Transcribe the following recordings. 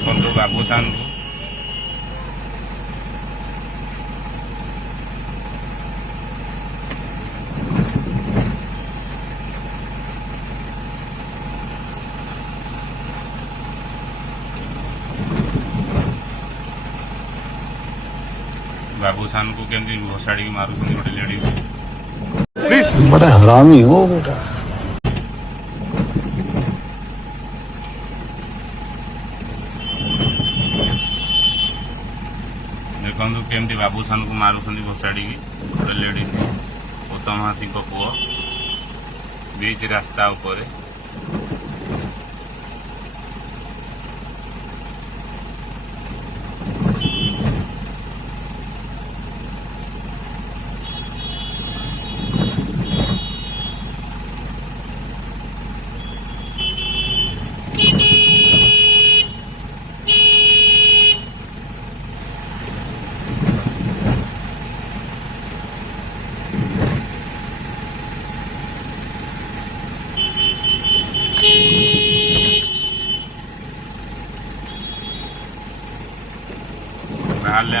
ଦେଖନ୍ତୁ ବାବୁସାନକୁ केमती घोषाड़ी मारुଛନ୍ତି ଗୋଟେ लेडीज। बड़ा हरामी हो बेटा। देखु केमती बाबूसान को मारुଛନ୍ତି घोषाड़ी गोटे लेडीज उत्तम हाथी को पुओ बीच रास्ता उपरे।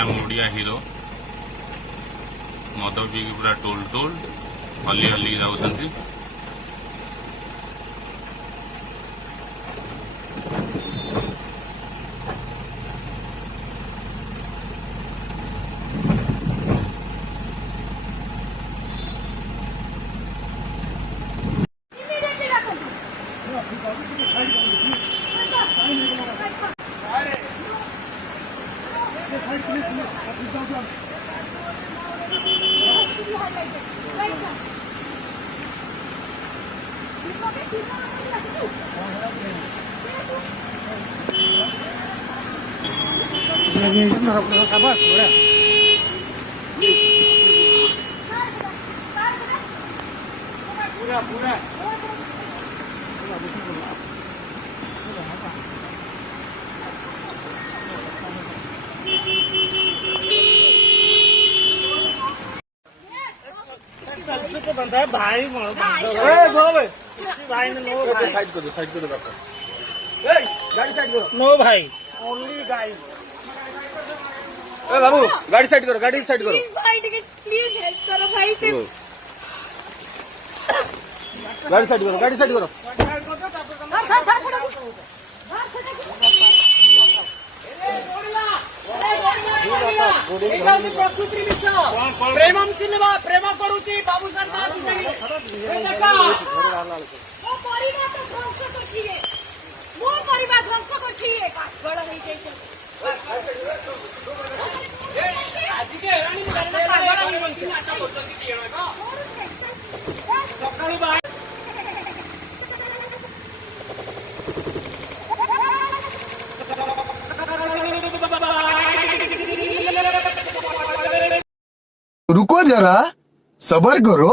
आम ओडिया हीरो मद पी पूरा टोल टोल हली हली जाऊँगी। पूरा बंदा है भाई भाई ने नो साइड कर दो गाड़ी साइड करो। नो भाई ओनली गाइस। ए बाबू गाड़ी साइड करो प्लीज भाई टिकट प्लीज हेल्प करो भाई से। गाड़ी साइड करो प्रकृति प्रेम सिनेमा प्रेम करुची बाबूसान रुको जरा सबर करो।